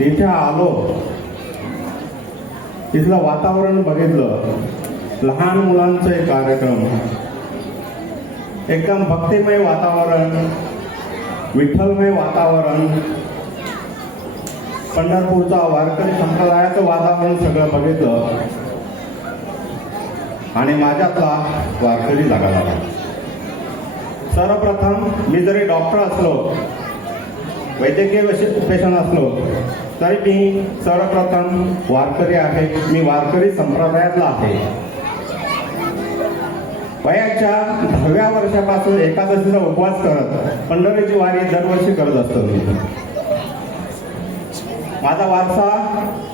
इथे आलो, इथलं वातावरण बघितलं, लहान मुलांचा एक कार्यक्रम, एकदम भक्तिमय वातावरण, विठ्ठलमय वातावरण, पंढरपूरचा वारकरी संप्रदायाचं वातावरण सगळं बघितलं आणि माझ्यातला वारकरी जागा झाला. सर्वप्रथम मी जरी डॉक्टर असलो, वैद्यकीय पेशंट असलो, तरी मी सर्वप्रथम वारकरी आहे. मी वारकरी संप्रदायातला आहे. वयाच्या 10व्या वर्षापासून एकादशीचा उपवास करत पंढरीची वारी दरवर्षी करत असतो मी. माझा वारसा,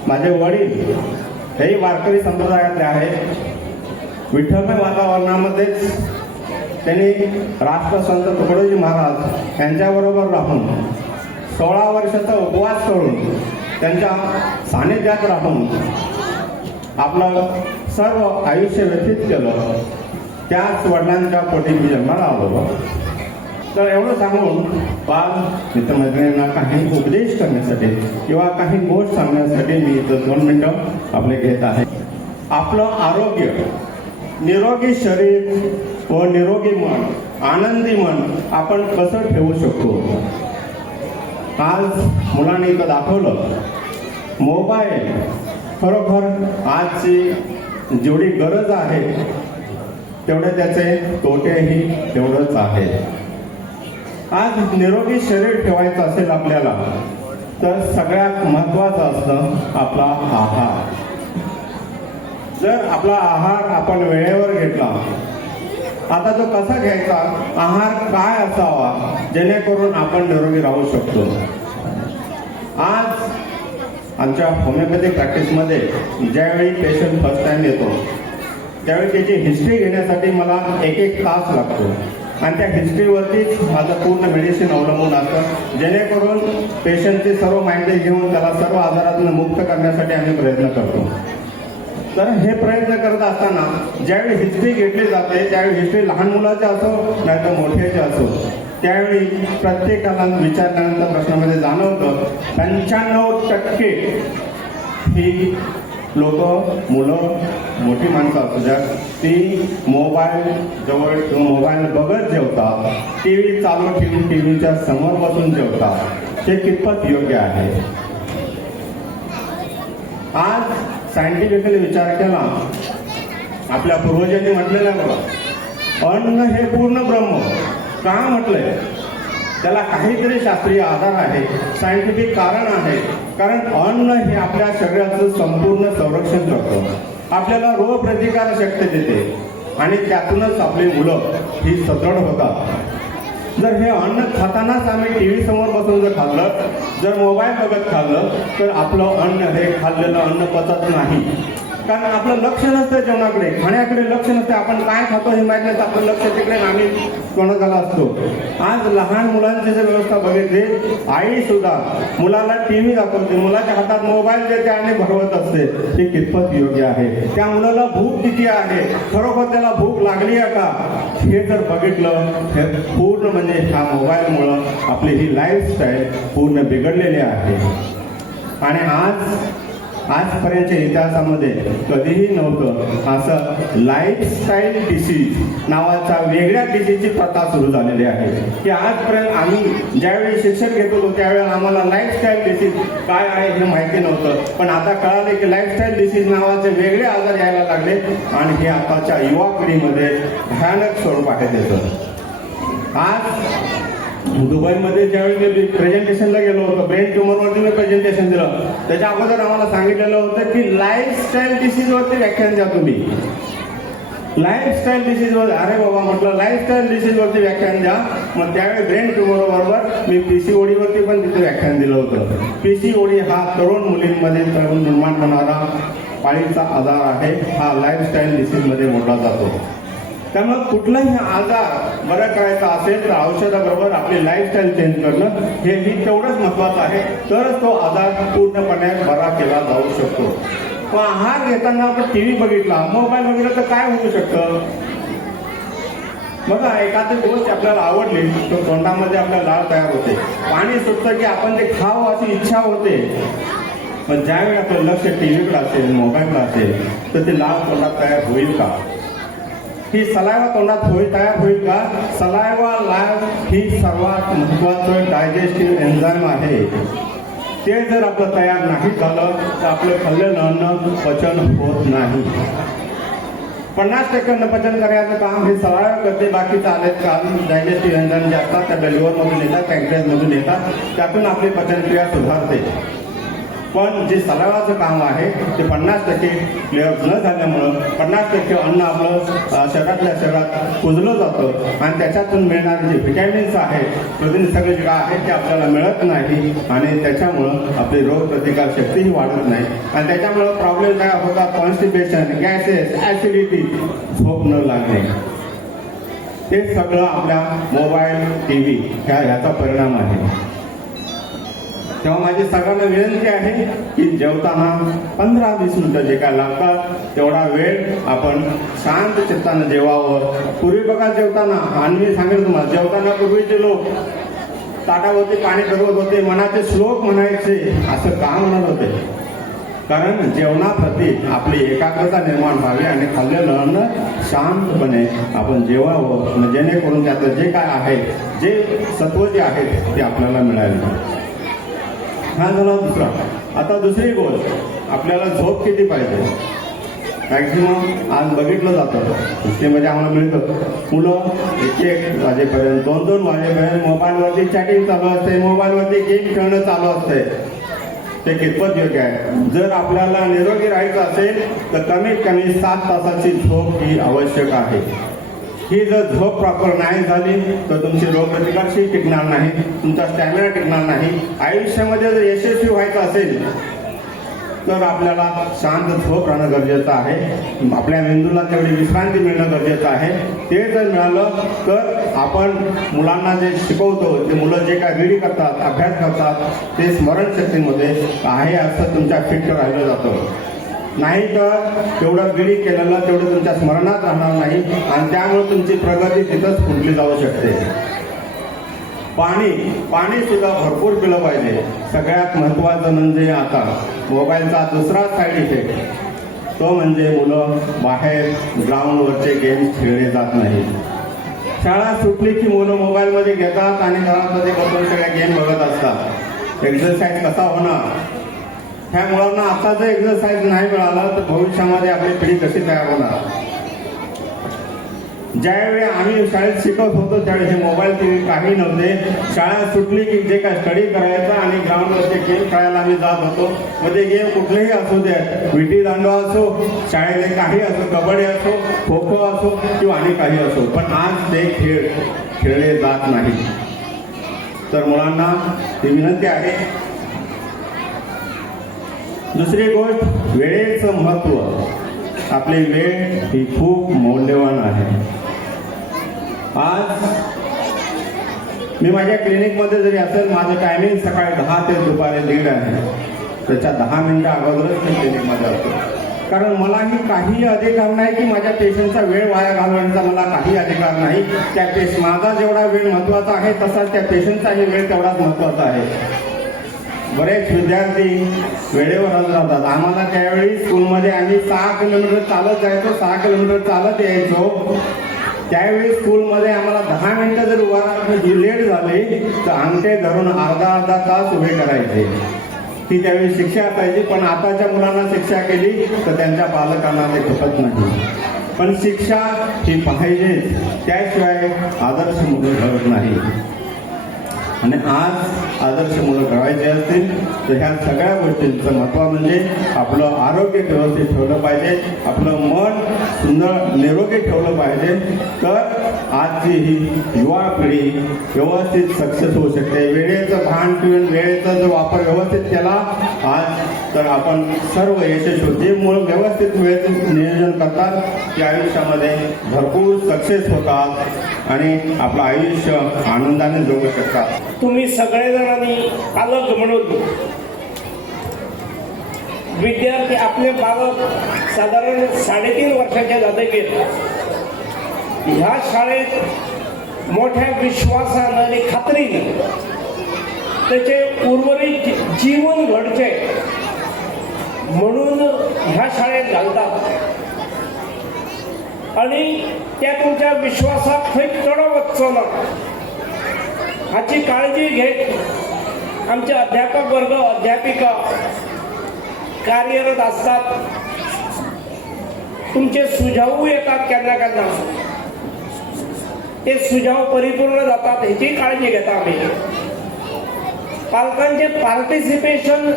माझे वडील हेही वारकरी संप्रदायातले आहेत. विठ्ठलमय वातावरणामध्येच त्यांनी राष्ट्रसंत तुकडोजी महाराज यांच्याबरोबर राहून 16 वर्षाचा उपवास करून त्यांच्या सानिध्यात राहून आपलं सर्व आयुष्य व्यतीत केलं. त्याच वडिलांच्या पोटी मी जन्माला आलो. तर एवढं सांगून बाल मित्रमैत्रिणींना काही उपदेश करण्यासाठी किंवा काही गोष्ट सांगण्यासाठी मी इथं 2 मिनिटं आपले घेत आहे. आपलं आरोग्य, निरोगी शरीर व निरोगी मन, आनंदी मन आपण कसं ठेवू शकतो. आज मुलांनी इथं दाखवलं, मोबाईल खरोखर आजची जेवढी गरज आहे तेवढे त्याचे तोटेही तेवढंच आहे. आज निरोगी शरीर ठेवायचं असेल आपल्याला तर सगळ्यात महत्त्वाचं असतं आपला आहार. जर आपला आहार आपण वेळेवर घेतला, आता तो कसा घ्यायचा, आहार काय असावा जेणेकरून आपण निरोगी राहू शकतो. आज आमच्या होमिओपॅथिक प्रॅक्टिसमध्ये ज्यावेळी पेशंट फर्स्ट टाइम येतो त्यावेळी त्याची हिस्ट्री घेण्यासाठी मला 1-1 तास लागतो आणि त्या हिस्ट्रीवरतीच माझं पूर्ण मेडिसिन अवलंबून असतं, जेणेकरून पेशंटची सर्व माहिती घेऊन त्याला सर्व आजारातून मुक्त करण्यासाठी आम्ही प्रयत्न करतो. तर हे प्रयत्न करत असताना ज्यावेळी हिस्ट्री घेतली जाते त्यावेळी हिस्ट्री लहान मुलाची असो नाही तर मोठ्याची असो, त्यावेळी प्रत्येकाला विचारल्यानंतर प्रश्नामध्ये जाणवतं 95% ही लोक, मुलं, मोठी माणसं असू द्या, ती मोबाईल जवळ मोबाईल बघत जेवतात, टीव्ही चालू ठेवून टीव्हीच्या समोर बसून जेवतात. हे कितपत योग्य आहे. आज सायंटिफिकली विचार केला, आपल्या पूर्वजांनी म्हटलेलं आहे बघा, अन्न हे पूर्ण ब्रह्म. का म्हटलंय, त्याला काहीतरी शास्त्रीय आधार आहे, सायंटिफिक कारण आहे. कारण अन्न हे आपल्या शरीराचं संपूर्ण संरक्षण करतं, आपल्याला रोग प्रतिकार शक्ती देते आणि त्यातूनच आपली मुलं ही सदृढ होतात. जर हे अन्न खातानाच आम्ही टीव्ही समोर बसून जर खाल्लं, जर मोबाईल बघत खाल्लं, तर आपलं अन्न हे खाल्लेलं अन्न पचत नाही. कारण आपलं लक्ष नसतं जेवणाकडे, खाण्याकडे लक्ष नसतं. आपण काय खातो हे माहीत नाही, आपलं लक्ष तिकडे आम्ही कोणाला असतो. आज लहान मुलांची जर व्यवस्था बघितली, आई सुद्धा मुलाला टीव्ही दाखवते, मुलाच्या हातात मोबाईल देते आणि भरवत असते. ते कितपत योग्य आहे. त्या मुलाला भूक किती आहे, खरोखर त्याला भूक लागली आहे का, हे जर बघितलं हे पूर्ण म्हणजे ह्या मोबाईलमुळं आपली ही लाईफस्टाईल पूर्ण बिघडलेली आहे. आणि आजपर्यंतच्या इतिहासामध्ये कधीही नव्हतं असं लाईफस्टाईल डिसीज नावाचा वेगळ्या डिसीजची प्रथा सुरू झालेली आहे. की आजपर्यंत आम्ही ज्यावेळी शिक्षण घेत होतो त्यावेळेला आम्हाला लाईफस्टाईल डिसीज काय आहे हे माहिती नव्हतं, पण आता कळाले की लाईफस्टाईल डिसीज नावाचे वेगळे आजार यायला लागले आणि हे आताच्या युवा पिढीमध्ये भयानक स्वरूप आहे त्याचं. आज दुबईमध्ये ज्यावेळी मी प्रेझेंटेशनला गेलो होतो, ब्रेन ट्युमरवरती मी प्रेझेंटेशन दिलं, त्याच्या अगोदर आम्हाला सांगितलेलं होतं की लाईफस्टाईल डिसीजवरती व्याख्यान द्या तुम्ही. लाईफस्टाईल डिसीजवर, अरे बाबा म्हटलं लाईफस्टाईल डिसीजवरती व्याख्यान द्या. मग त्यावेळी ब्रेन ट्युमरबरोबर मी PCOD वरती पण तिथे व्याख्यान दिलं होतं. PCOD हा तरुण मुलींमध्ये निर्माण होणारा पाळीचा आजार आहे. हा लाईफस्टाईल डिसीजमध्ये मोडला जातो. त्यामुळे कुठलाही आजार बरा करायचा असेल तर औषधाबरोबर आपली लाईफस्टाईल चेंज करणं हेही तेवढंच महत्वाचं आहे, तरच तो आजार पूर्णपणे बरा केला जाऊ शकतो. मग आहार घेताना आपण टीव्ही बघितला, मोबाईल बघितला तर काय होऊ शकतं. बघा, एखादी गोष्ट आपल्याला आवडली तर तोंडामध्ये आपल्याला लाळ तयार होते, पाणी सुटतं की आपण ते खावं अशी इच्छा होते. पण ज्यावेळी आपलं लक्ष टीव्हीकडे असेल, मोबाईलला असेल, तर ते लाळ तोंडात तयार होईल का? ही सलायवा तोंडात तयार होईल का? सलायवा लाळ ही सर्वात महत्वाचं डायजेस्टिव्ह एन्झाईम आहे. ते जर आपलं तयार नाही झालं तर आपलं खाल्लेलं अन्न पचन होत नाही. 50% पचन करायचं काम हे सलायवा करते. बाकीचं आलेत काम डायजेस्टिव्ह एन्झाईम जे असतात त्या लिव्हरमधून येतात, पॅन्क्रियासमधून येतात, त्यातून आपली पचनक्रिया सुधारते. पण जे सलायवाचं काम आहे ते 50% क्लिअर न झाल्यामुळं 50% अन्न आपलं शरीरातल्या शरीरात कुजलं जातं आणि त्याच्यातून मिळणारे जे व्हिटॅमिन्स आहेत, प्रथिन सगळे जे आहेत ते आपल्याला मिळत नाही आणि त्याच्यामुळं आपली रोगप्रतिकार शक्तीही वाढत नाही आणि त्याच्यामुळं प्रॉब्लेम काय होतात? कॉन्स्टिपेशन, गॅसेस, ऍसिडिटी, झोप न लागणे, ते सगळं आपल्या मोबाईल, टीव्ही ह्याचा परिणाम आहे. तेव्हा माझी सगळ्यांना विनंती आहे की जेवताना 15-20 मिनिटं जे काय लागतात तेवढा वेळ आपण शांत चित्तानं जेवावं. पूर्वी बघा जेवताना, आणि मी सांगेल तुम्हाला, जेवताना पूर्वीचे लोक ताटावरती पाणी फिरवत होते, मनाचे श्लोक म्हणायचे. असं का म्हणत होते? कारण जेवणाप्रती आपली एकाग्रता निर्माण व्हावी आणि खाल्लेलं अन्न शांतपणे आपण जेवावं, जेणेकरून त्यातलं जे काय आहे, जे सत्व जे आहेत ते आपल्याला मिळाले. हा झाला दुसरा. आता दुसरी गोष्ट, आपल्याला झोप किती पाहिजे? मॅक्झिमम आज बघितलं जातं सिस्टीममध्ये आम्हाला मिळतं, मुलं 1-1 वाजेपर्यंत, 2-2 वाजेपर्यंत मोबाईलवरती चॅटिंग चालू असते, मोबाईलवरती गेम खेळणं चालू असते. ते कितपत योग्य आहे? जर आपल्याला निरोगी राहायचं असेल तर कमीत कमी 7 तासाची झोप ही आवश्यक आहे. ही जर झोप प्रॉपर नाही झाली तर तुमची रोगप्रतिकारशक्ती टिकणार नाही, तुमचा स्टॅमिना टिकणार नाही. आयुष्यामध्ये जर यशस्वी व्हायचं असेल तर आपल्याला शांत झोप राहणं गरजेचं आहे. आपल्या मेंदूला तेवढी विश्रांती मिळणं गरजेचं आहे. ते जर मिळालं तर आपण मुलांना जे शिकवतो, ते मुलं जे काय रीड करतात, अभ्यास करतात, ते स्मरणशक्तीमध्ये आहे असं तुमच्या फिट राहिलं जातं. नाही तर तेवढं रीड केलेलं तेवढं तुमच्या स्मरणात राहणार नाही आणि त्यामुळे तुमची प्रगती तिथंच फुटली जाऊ शकते. पाणी सुद्धा भरपूर पिलं पाहिजे. सगळ्यात महत्त्वाचं म्हणजे आता मोबाईलचा दुसरा साईड इफेक्ट, तो म्हणजे मुलं बाहेर ग्राउंडवरचे गेम खेळले जात नाही. शाळा सुटली की मुलं मोबाईलमध्ये घेतात आणि घरामध्ये बसून सगळ्या गेम बघत असतात. एक्सरसाइज कसा होणार? ह्या मुलांना आता जर एक्सरसाइज नाही मिळाला तर भविष्यामध्ये आपली पिढी कशी तयार होणार? ज्यावेळी आम्ही शाळेत शिकत होतो त्यावेळी हे मोबाईल टीव्ही काही नव्हते. शाळा सुटली की जे काय स्टडी करायचं आणि ग्राउंडवरचे गेम खेळायला आम्ही जात होतो. म्हणजे गेम कुठलेही असू दे, विटी दांडू असो, शाळेतले काही असो, कबड्डी असो, खो खो असो किंवा आणि काही असो, पण आज ते खेळ खेळले जात नाही. तर मुलांना ही विनंती आहे. दुसरी गोष्ट, वेळेचं महत्त्व. आपली वेळ ही खूप मौल्यवान आहे. आज मी माझ्या क्लिनिकमध्ये जरी असेल, माझं टायमिंग सकाळी 10 ते दुपारी 1:30 आहे. त्याच्या 10 मिनिटं अगोदरच मी क्लिनिकमध्ये असतो. कारण मलाही काही अधिकार नाही की माझ्या पेशंटचा वेळ वाया घालवण्याचा मला काही अधिकार नाही. माझा जेवढा वेळ महत्त्वाचा आहे तसाच त्या पेशंटचाही वेळ तेवढाच महत्त्वाचा आहे. बरेच विद्यार्थी वेळेवर हजर राहतात. आम्हाला त्यावेळी स्कूलमध्ये आम्ही 6 किलोमीटर चालत जायचो, 6 किलोमीटर चालत यायचो. त्यावेळी स्कूलमध्ये आम्हाला 10 मिनिटं जर उभा लेट झाले तर आमचे धरून अर्धा तास उभे करायचे. ही त्यावेळी शिक्षा असायची. पण आताच्या मुलांना शिक्षा केली तर त्यांच्या पालकांना ते खपत नाही. पण शिक्षा ही पाहिजे, त्याशिवाय आदर्श मुलं घडत नाही. आणि आज आदर्श मुलं घडवायचे असतील तर ह्या सगळ्या गोष्टींचं महत्त्व म्हणजे आपलं आरोग्य व्यवस्थित ठेवलं पाहिजे, आपलं मन सुंदर निरोगी ठेवलं पाहिजे. तर आजची ही युवा पिढी व्यवस्थित सक्सेस होऊ शकते. वेळेचं भान ठेवून वेळेचा जो वापर व्यवस्थित केला आज तर आपण सर्व यशस्वी. जे मुलं व्यवस्थित वेळेचं नियोजन करतात ते आयुष्यामध्ये भरपूर सक्सेस होतात आणि आपलं आयुष्य आनंदाने जगू शकतात. तुम्ही सगळेजणांनी पालक म्हणून विद्यार्थी आपले बालक साधारण 3.5 वर्षाच्या झाले गेले ह्या शाळेत मोठ्या विश्वासानं आणि खात्रीनं त्याचे उर्वरित जीवन घडचे म्हणून ह्या शाळेत घालतात आणि त्या तुमच्या विश्वासात खंय चढ वचचो ना हाची काळजी घेत आमचे अध्यापक वर्ग अध्यापिका कार्यरत असतात. तुमचे सुझाव येतात केन्ना केन्ना ते सुझाव परिपूर्ण जातात ह्याची काळजी घेता आम्ही. पालकांचे पार्टिसिपेशन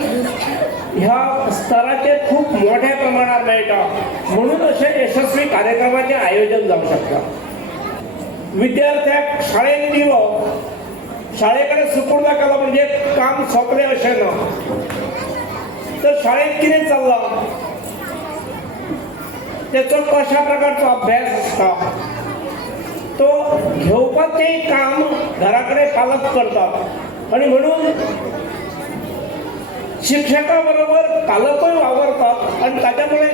ह्या स्तराचे खूप मोठ्या प्रमाणात मेळटा म्हणून असे यशस्वी कार्यक्रमाचे आयोजन जाऊ शकता. विद्यार्थ्याक शाळेत दिलो शाळेकडे सुपूर्द केला म्हणजे काम सोंपले अशें ना. तर शाळेत कितें चल्ला त्याचो कशा प्रकारचो अभ्यास आसता तो घेवपाचें काम घरा कडेन पालक करतात आणि म्हणून शिक्षका बरोबर पालकय वावरतात आणि त्याच्यामुळे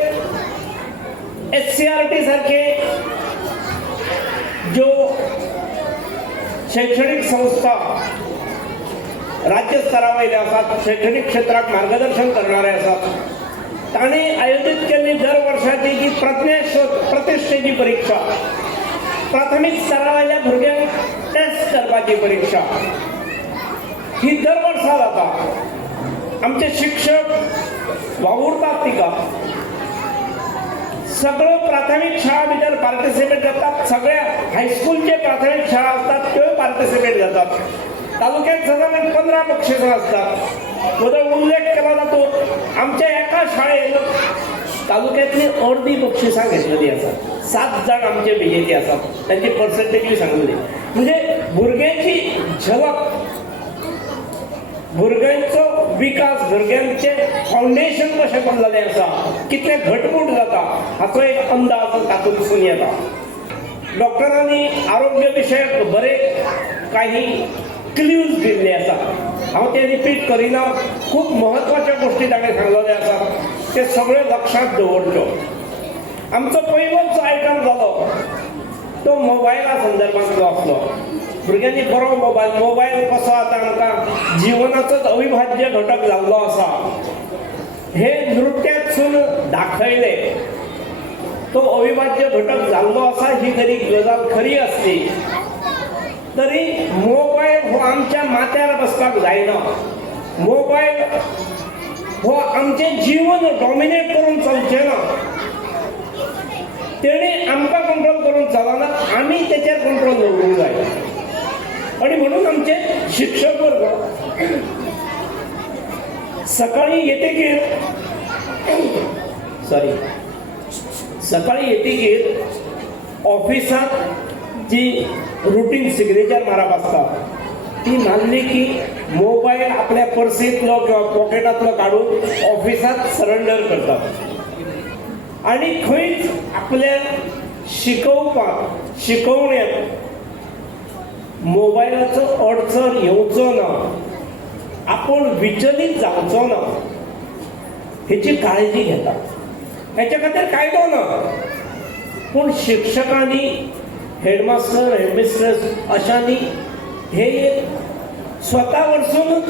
SCRT सारखे जो शैक्षणिक संस्था राज्य स्तरावयले आसात शैक्षणिक क्षेत्रात मार्गदर्शन करणारे आसात तांणी आयोजित केल्ली दर वर्साची जी प्रतिश्ठेची परीक्षा प्राथमिक स्तरावयल्या भुरग्यांक टेस्ट करपाची परीक्षा ही दर वर्सा जाता. आमचे शिक्षक वावुरतात तिका सगळ्यो प्राथमिक शाळा भितर पार्टिसिपेट जातात. सगळ्या हायस्कूलचे प्राथमिक शाळा असतात त्यो पार्टिसिपेट जातात. तालुक्यात साधारण 15 बक्षिसां असतात. बदल उल्लेख केला जातो आमच्या एका शाळेत तालुक्यातली अर्धी बक्षिसां घेतलेली आसात. 7 जण आमचे विजेते आसात. त्यांची पर्सेंटेज सांगली म्हणजे भुरग्यांची झलक भुरग्यांचो विकास भुरग्यांचे फाउंडेशन कशें पडलेलें आसा कितले घटमूट जाता हाचो एक अंदाज तातूंतसून येता. डॉक्टरांनी आरोग्य विशयक बरे काही क्ल्यूज दिल्ले आसा. हांव ते रिपीट करिना. खूप महत्वाच्या गोष्टी ताणें सांगलेले आसात ते सगळे लक्षांत दवरच्यो. आमचो पयलोच जो आयटम जालो तो मोबायला संदर्भांतलो आसलो. भुरग्यांनी बरो मोबायल कसो आतां आमकां जिवनाचोच अविभाज्य घटक जाल्लो आसा हे नृत्यातसून दाखयले. तो अविभाज्य घटक जाल्लो आसा ही जरी गजाल खरी आसली तरी मोबायल हो आमच्या माथ्यार बसपाक जायना. मोबायल हो आमचें जीवन डॉमिनेट करून चलचें ना. तेणे आमकां कंट्रोल करून चलना आमी तेचेर कंट्रोल दवरूंक जाय. आणि म्हणून आमचे शिक्षक वर्ग सकाळी येतकीर ऑफिसात जी रुटीन सिग्नेचर मारप आसता ती मारली की मोबायल आपल्या पर्सींतलो किंवा पॉकेटांतलो काडून ऑफिसात सरेंडर करतात आणि खंयच आपल्या शिकवण्यात मोबायलाचो अडचण येवचो ना आपण विचलित जावचो ना हेची काळजी घेतात. हेच्या खातीर कायदो ना पूण शिक्षकांनी हेडमास्टर हेडमिस्ट्रेस अशांनी हे स्वता वरसूनच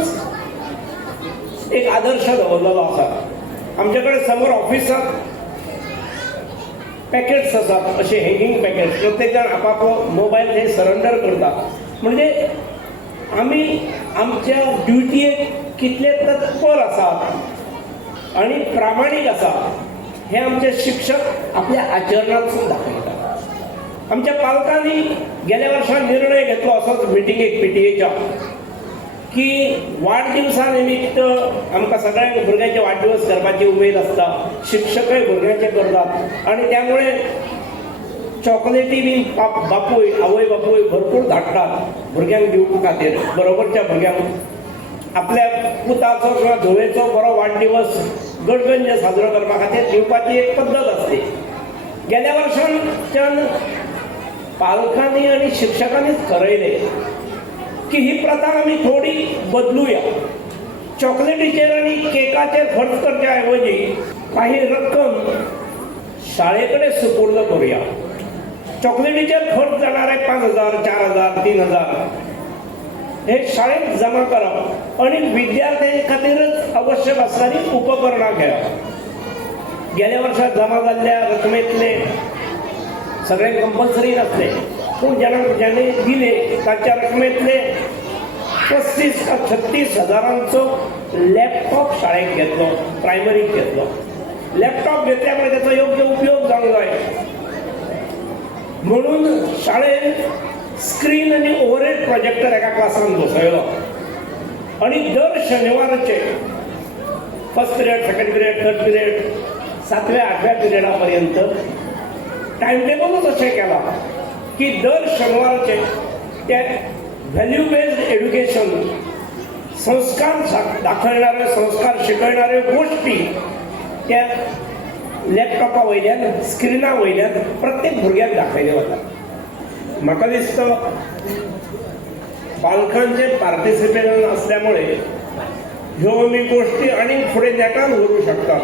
एक आदर्श दवरलेलो आसा. आमचे कडेन समोर ऑफिसात पॅकेट्स आसात असे हँगिंग पॅकेट्स. प्रत्येक जण आपापलो मोबायल थंय सरेंडर करतात. म्हणजे आमी आमच्या ड्युटीक कितले तत्पर आसात आणि प्रामाणीक आसात हे आमचे शिक्षक आपल्या आचरणांतसून दाखयतात. आमच्या पालकांनी गेल्या वर्सा निर्णय घेतलो असोच मिटिंगेक PTA की वाडदिवसा निमित्त आमकां सगळ्यांक भुरग्यांचे वाडदिवस करपाची उमेद आसता. शिक्षकय भुरग्यांचे करतात आणि त्यामुळे चॉकलेटी बी बापूय आवय बापूय भरपूर धाडटात भुरग्यांक दिवपा खातीर. बरोबरच्या भुरग्यांक आपल्या पुताचो किंवा धुवेचो बरो वाडदिवस गडगंज साजरो करपा खातीर दिवपाची एक पद्दत आसली. गेल्या वर्षांच्यान पालकांनी आणि शिक्षकांनीच ठरयले की ही प्रथा आम्ही थोडी बदलूया. चॉकलेटीचेर आणि केकाचेर खर्च करच्या ऐवजी काही रक्कम शाळेकडे सुपूर्द करूया. चॉकलेटीचेर खर्च जाणारे 5,000, 4,000, 3,000 हे शाळेत जमा करप आणि विद्यार्थ्यां खातीरच आवश्यक असणारी उपकरणां घेवप. गेल्या वर्सा जमा जाल्ल्या रकमेतले सगळे कंपल्सरी नासले, पूण ज्यांनी दिले ताच्या रकमेतले 35 का 36 हजारांचो लॅपटॉप शाळेक घेतलो, प्रायमरीक घेतलो. लॅपटॉप घेतल्यामुळे त्याचा योग्य उपयोग जावंक जाय म्हणून शाळेत स्क्रीन आणि ओव्हरहेड प्रोजेक्टर एका क्लासान बसयलो आणि दर शनिवारचे first period, second period, third period, 7व्या 8व्या पिरियडा पर्यंत टाइम टेबलच अशें केला की दर शनिवारचे ते व्हॅल्यू बेस्ड एज्युकेशन, संस्कार दाखयणारे, संस्कार शिकयणाऱ्यो गोष्टी त्या लॅपटॉपा वयल्यान, स्क्रिना वयल्यान प्रत्येक भुरग्याक दाखयले वता. म्हाका दिसता पालकांचे पार्टिसिपेशन असल्यामुळे ह्यो आमी गोष्टी आनी फुडें नेटान व्हरूंक शकतात.